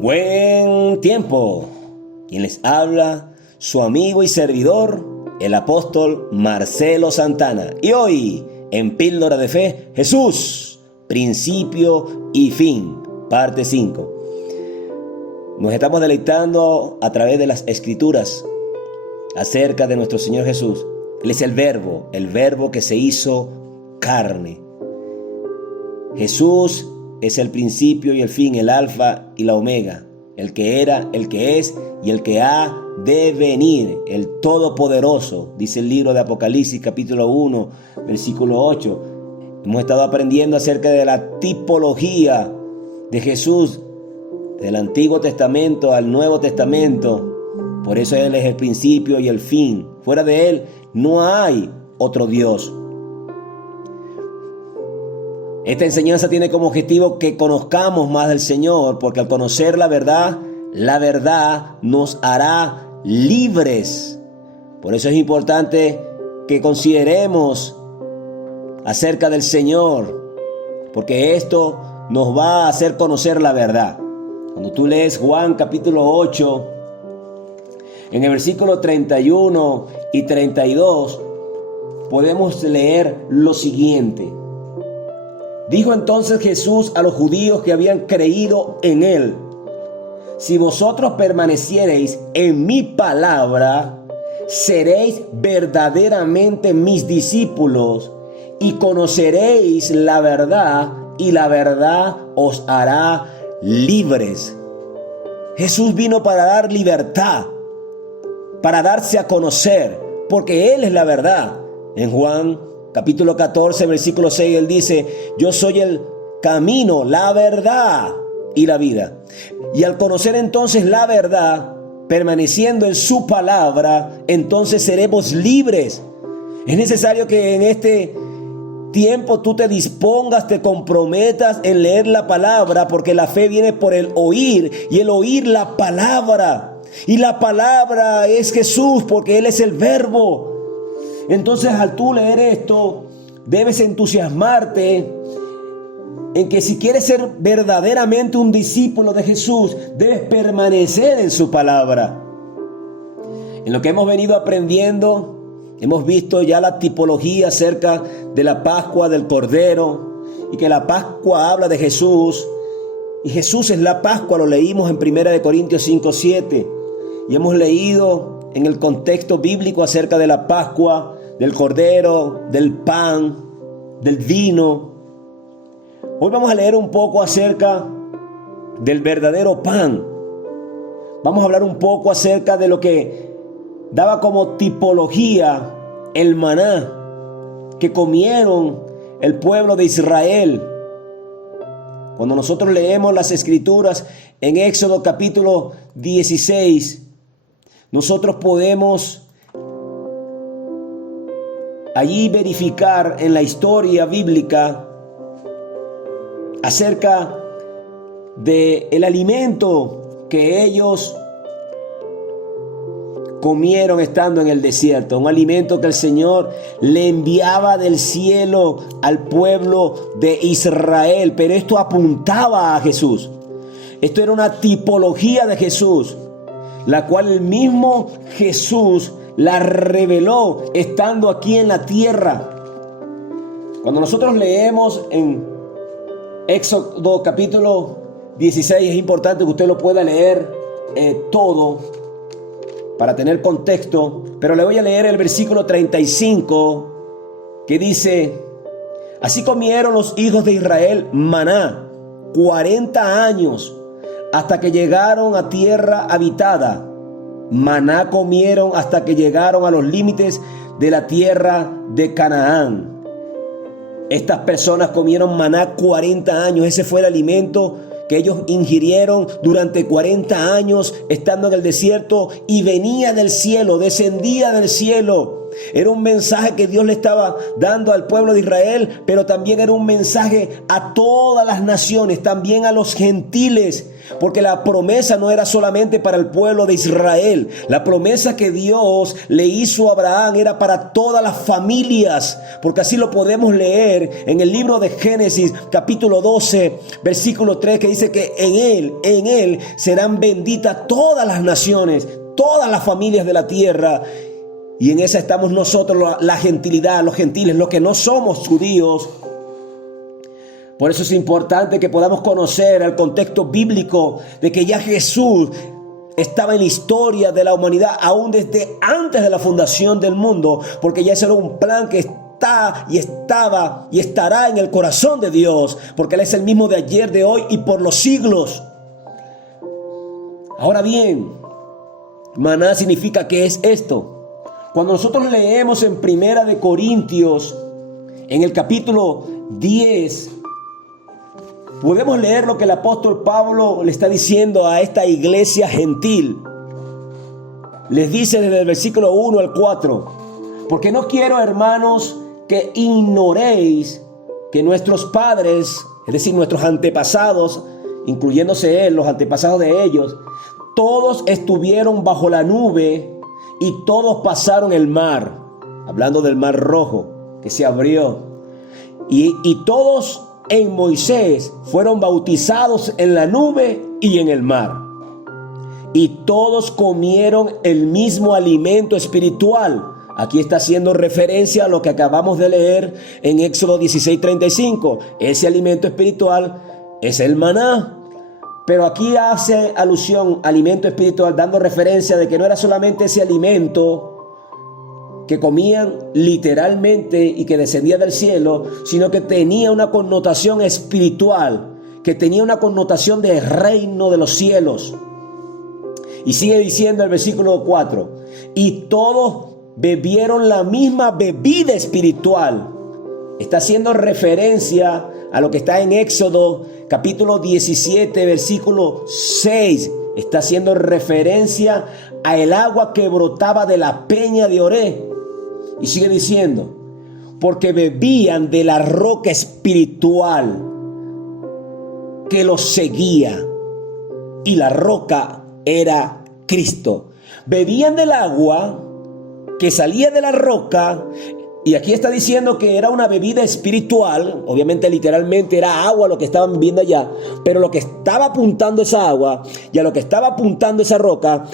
Buen tiempo. Quien les habla, su amigo y servidor, el apóstol Marcelo Santana. Y hoy, en Píldora de Fe, Jesús, principio y fin, parte 5. Nos estamos deleitando a través de las Escrituras acerca de nuestro Señor Jesús. Él es el verbo que se hizo carne. Jesús es el principio y el fin, el alfa y la omega, el que era, el que es y el que ha de venir, el todopoderoso, dice el libro de Apocalipsis capítulo 1, versículo 8. Hemos estado aprendiendo acerca de la tipología de Jesús, del Antiguo Testamento al Nuevo Testamento. Por eso Él es el principio y el fin. Fuera de Él no hay otro Dios. Esta enseñanza tiene como objetivo que conozcamos más del Señor, porque al conocer la verdad nos hará libres. Por eso es importante que consideremos acerca del Señor, porque esto nos va a hacer conocer la verdad. Cuando tú lees Juan capítulo 8, en el versículo 31 y 32, podemos leer lo siguiente. Dijo entonces Jesús a los judíos que habían creído en Él: si vosotros permaneciereis en mi palabra, seréis verdaderamente mis discípulos y conoceréis la verdad, y la verdad os hará libres. Jesús vino para dar libertad, para darse a conocer, porque Él es la verdad. En Juan capítulo 14, versículo 6, Él dice: yo soy el camino, la verdad y la vida. Y al conocer entonces la verdad, permaneciendo en su palabra, entonces seremos libres. Es necesario que en este tiempo tú te dispongas, te comprometas en leer la palabra, porque la fe viene por el oír, y el oír la palabra. Y la palabra es Jesús, porque Él es el verbo. Entonces, al tú leer esto, debes entusiasmarte en que si quieres ser verdaderamente un discípulo de Jesús, debes permanecer en su palabra. En lo que hemos venido aprendiendo, hemos visto ya la tipología acerca de la Pascua del Cordero, y que la Pascua habla de Jesús, y Jesús es la Pascua. Lo leímos en 1 Corintios 5:7, y hemos leído en el contexto bíblico acerca de la Pascua, del Cordero, del pan, del vino. Hoy vamos a leer un poco acerca del verdadero pan. Vamos a hablar un poco acerca de lo que daba como tipología el maná que comieron el pueblo de Israel. Cuando nosotros leemos las Escrituras en Éxodo capítulo 16, nosotros podemos allí verificar en la historia bíblica acerca del alimento que ellos comieron estando en el desierto, un alimento que el Señor le enviaba del cielo al pueblo de Israel, pero esto apuntaba a Jesús. Esto era una tipología de Jesús, la cual el mismo Jesús la reveló estando aquí en la tierra. Cuando nosotros leemos en Éxodo capítulo 16, es importante que usted lo pueda leer todo para tener contexto, pero le voy a leer el versículo 35, que dice: así comieron los hijos de Israel maná 40 años hasta que llegaron a tierra habitada. Maná comieron hasta que llegaron a los límites de la tierra de Canaán. Estas personas comieron maná 40 años. Ese fue el alimento que ellos ingirieron durante 40 años estando en el desierto, y venía del cielo, descendía del cielo. Era un mensaje que Dios le estaba dando al pueblo de Israel, pero también era un mensaje a todas las naciones, también a los gentiles, porque la promesa no era solamente para el pueblo de Israel. La promesa que Dios le hizo a Abraham era para todas las familias, porque así lo podemos leer en el libro de Génesis capítulo 12 versículo 3, que dice que en él serán benditas todas las naciones, todas las familias de la tierra. Y en esa estamos nosotros, la gentilidad, los gentiles, los que no somos judíos. Por eso es importante que podamos conocer el contexto bíblico de que ya Jesús estaba en la historia de la humanidad aún desde antes de la fundación del mundo, porque ya ese era un plan que está y estaba y estará en el corazón de Dios, porque Él es el mismo de ayer, de hoy y por los siglos. Ahora bien, maná significa, ¿qué es esto? Cuando nosotros leemos en Primera de Corintios, en el capítulo 10, podemos leer lo que el apóstol Pablo le está diciendo a esta iglesia gentil. Les dice desde el versículo 1 al 4, porque no quiero, hermanos, que ignoréis que nuestros padres, es decir, nuestros antepasados, incluyéndose él, los antepasados de ellos, todos estuvieron bajo la nube y todos pasaron el mar, hablando del mar rojo que se abrió, y todos en Moisés fueron bautizados en la nube y en el mar, y todos comieron el mismo alimento espiritual. Aquí está haciendo referencia a lo que acabamos de leer en Éxodo 16:35. Ese alimento espiritual es el maná. Pero aquí hace alusión al alimento espiritual, dando referencia de que no era solamente ese alimento que comían literalmente y que descendía del cielo, sino que tenía una connotación espiritual, que tenía una connotación de reino de los cielos. Y sigue diciendo el versículo 4, y todos bebieron la misma bebida espiritual. Está haciendo referencia a lo que está en Éxodo capítulo 17 versículo 6. Está haciendo referencia a el agua que brotaba de la peña de Oré. Y sigue diciendo, porque bebían de la roca espiritual que los seguía, y la roca era Cristo. Bebían del agua que salía de la roca. Y aquí está diciendo que era una bebida espiritual. Obviamente literalmente era agua lo que estaban bebiendo allá, pero lo que estaba apuntando esa agua y a lo que estaba apuntando esa roca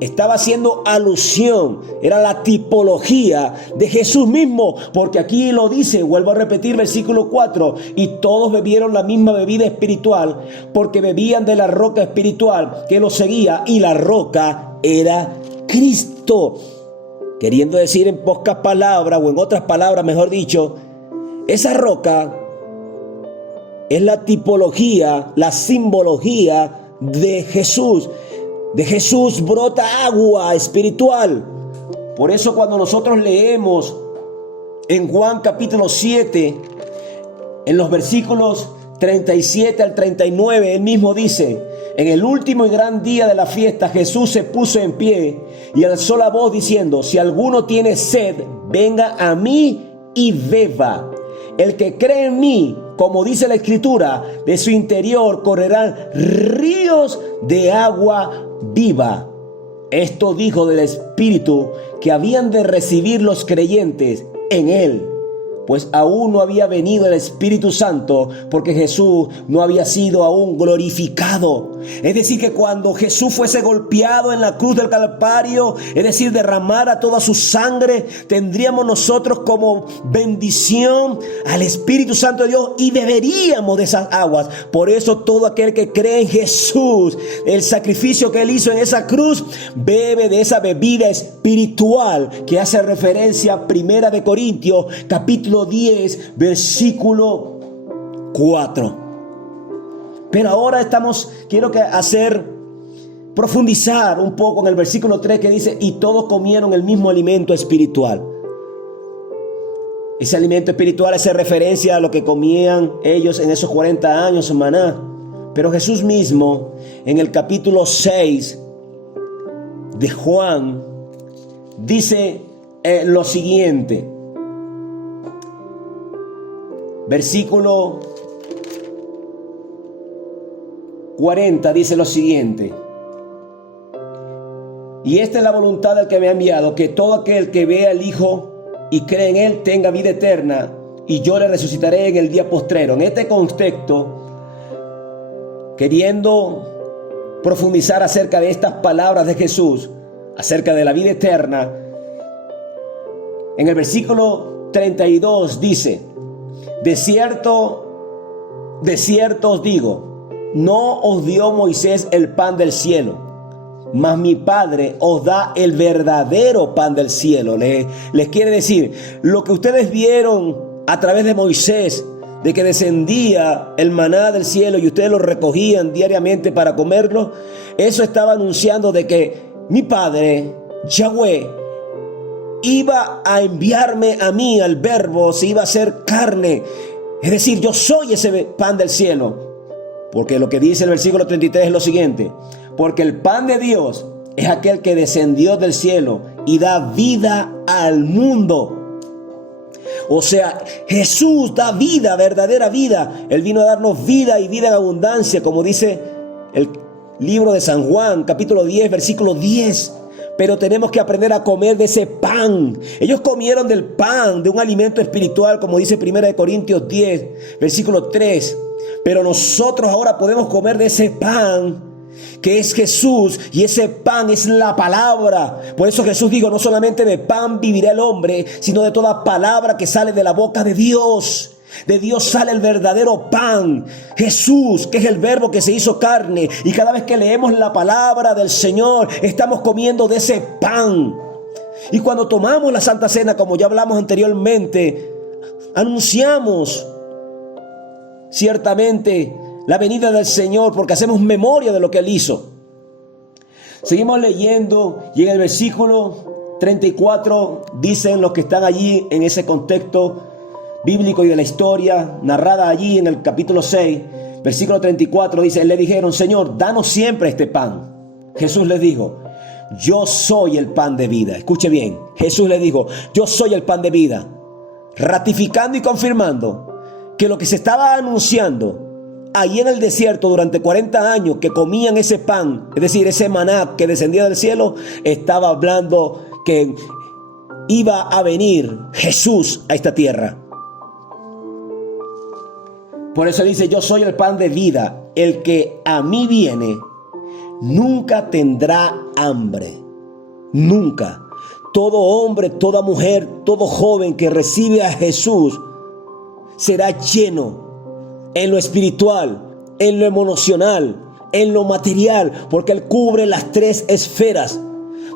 estaba haciendo alusión, era la tipología de Jesús mismo, porque aquí lo dice, vuelvo a repetir versículo 4, y todos bebieron la misma bebida espiritual, porque bebían de la roca espiritual que los seguía, y la roca era Cristo. Queriendo decir en pocas palabras, o en otras palabras mejor dicho, esa roca es la tipología, la simbología de Jesús. De Jesús brota agua espiritual. Por eso cuando nosotros leemos en Juan capítulo 7, en los versículos 37 al 39, él mismo dice, en el último y gran día de la fiesta, Jesús se puso en pie y alzó la voz diciendo, si alguno tiene sed, venga a mí y beba. El que cree en mí, como dice la Escritura, de su interior correrán ríos de agua viva. Esto dijo del Espíritu que habían de recibir los creyentes en él, pues aún no había venido el Espíritu Santo, porque Jesús no había sido aún glorificado. Es decir, que cuando Jesús fuese golpeado en la cruz del Calvario, es decir, derramara toda su sangre, tendríamos nosotros como bendición al Espíritu Santo de Dios y beberíamos de esas aguas. Por eso todo aquel que cree en Jesús, el sacrificio que Él hizo en esa cruz, bebe de esa bebida espiritual que hace referencia a Primera de Corintios capítulo 10 versículo 4. Pero ahora quiero profundizar un poco en el versículo 3 que dice, y todos comieron el mismo alimento espiritual. Ese alimento espiritual hace referencia a lo que comían ellos en esos 40 años en maná. Pero Jesús mismo, en el capítulo 6 de Juan, dice lo siguiente. Versículo 40 dice lo siguiente: y esta es la voluntad del que me ha enviado, que todo aquel que vea al Hijo y cree en Él tenga vida eterna, y yo le resucitaré en el día postrero. En este contexto, queriendo profundizar acerca de estas palabras de Jesús, acerca de la vida eterna, en el versículo 32 dice: de cierto os digo, no os dio Moisés el pan del cielo, mas mi Padre os da el verdadero pan del cielo. Les quiere decir, lo que ustedes vieron a través de Moisés, de que descendía el maná del cielo y ustedes lo recogían diariamente para comerlo, eso estaba anunciando de que mi Padre, Yahweh, iba a enviarme a mí, al verbo, se iba a hacer carne. Es decir, yo soy ese pan del cielo. Porque lo que dice el versículo 33 es lo siguiente: porque el pan de Dios es aquel que descendió del cielo y da vida al mundo. O sea, Jesús da vida, verdadera vida. Él vino a darnos vida y vida en abundancia, como dice el libro de San Juan, capítulo 10, versículo 10. Pero tenemos que aprender a comer de ese pan. Ellos comieron del pan, de un alimento espiritual, como dice 1 Corintios 10, versículo 3. Pero nosotros ahora podemos comer de ese pan que es Jesús, y ese pan es la palabra. Por eso Jesús dijo: no solamente de pan vivirá el hombre, sino de toda palabra que sale de la boca de Dios. De Dios sale el verdadero pan, Jesús, que es el verbo que se hizo carne. Y cada vez que leemos la palabra del Señor, estamos comiendo de ese pan. Y cuando tomamos la Santa Cena, como ya hablamos anteriormente, anunciamos ciertamente la venida del Señor, porque hacemos memoria de lo que Él hizo. Seguimos leyendo, y en el versículo 34 dicen los que están allí en ese contexto bíblico y de la historia narrada allí en el capítulo 6, versículo 34 dice: le dijeron: Señor, danos siempre este pan. Jesús les dijo: yo soy el pan de vida. Escuche bien, Jesús les dijo: yo soy el pan de vida, ratificando y confirmando que lo que se estaba anunciando ahí en el desierto durante 40 años, que comían ese pan, es decir, ese maná que descendía del cielo, estaba hablando que iba a venir Jesús a esta tierra. Por eso dice: yo soy el pan de vida, el que a mí viene nunca tendrá hambre, nunca. Todo hombre, toda mujer, todo joven que recibe a Jesús será lleno en lo espiritual, en lo emocional, en lo material, porque Él cubre las tres esferas.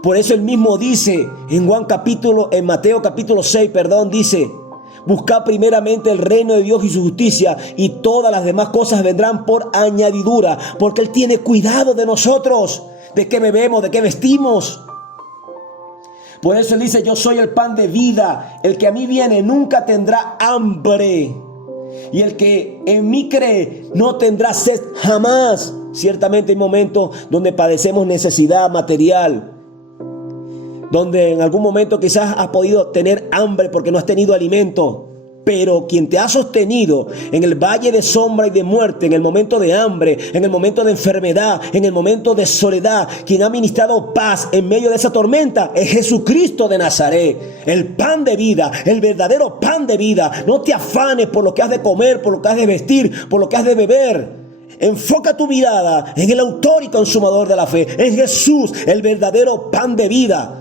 Por eso Él mismo dice en Mateo capítulo 6, dice: buscad primeramente el reino de Dios y su justicia, y todas las demás cosas vendrán por añadidura, porque Él tiene cuidado de nosotros, de qué bebemos, de qué vestimos. Por eso Él dice: yo soy el pan de vida, el que a mí viene nunca tendrá hambre, y el que en mí cree no tendrá sed jamás. Ciertamente hay momentos donde padecemos necesidad material, donde en algún momento quizás has podido tener hambre porque no has tenido alimento. Pero quien te ha sostenido en el valle de sombra y de muerte, en el momento de hambre, en el momento de enfermedad, en el momento de soledad, quien ha ministrado paz en medio de esa tormenta, es Jesucristo de Nazaret, el pan de vida, el verdadero pan de vida. No te afanes por lo que has de comer, por lo que has de vestir, por lo que has de beber. Enfoca tu mirada en el autor y consumador de la fe, en Jesús, el verdadero pan de vida.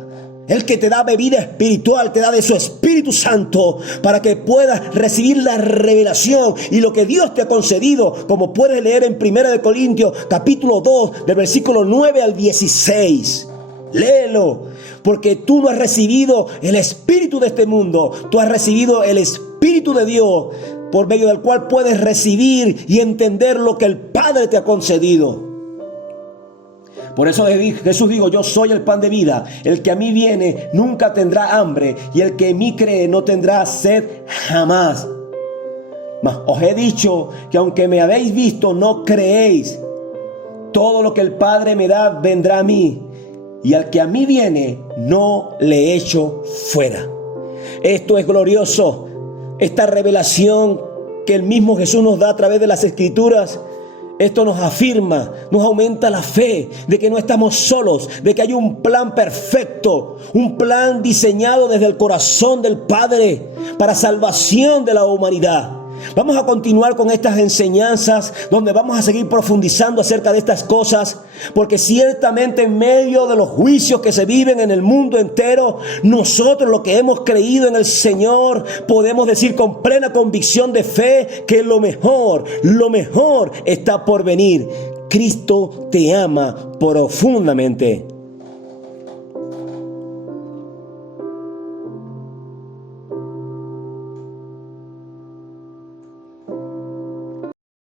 El que te da bebida espiritual, te da de su Espíritu Santo para que puedas recibir la revelación y lo que Dios te ha concedido, como puedes leer en 1 Corintios capítulo 2 del versículo 9 al 16. Léelo, porque tú no has recibido el espíritu de este mundo, tú has recibido el Espíritu de Dios, por medio del cual puedes recibir y entender lo que el Padre te ha concedido. Por eso Jesús dijo: yo soy el pan de vida, el que a mí viene nunca tendrá hambre, y el que en mí cree no tendrá sed jamás. Mas os he dicho que aunque me habéis visto, no creéis. Todo lo que el Padre me da vendrá a mí, y al que a mí viene, no le echo fuera. Esto es glorioso. Esta revelación que el mismo Jesús nos da a través de las Escrituras, esto nos afirma, nos aumenta la fe de que no estamos solos, de que hay un plan perfecto, un plan diseñado desde el corazón del Padre para salvación de la humanidad. Vamos a continuar con estas enseñanzas donde vamos a seguir profundizando acerca de estas cosas, porque ciertamente en medio de los juicios que se viven en el mundo entero, nosotros los que hemos creído en el Señor podemos decir con plena convicción de fe que lo mejor está por venir. Cristo te ama profundamente.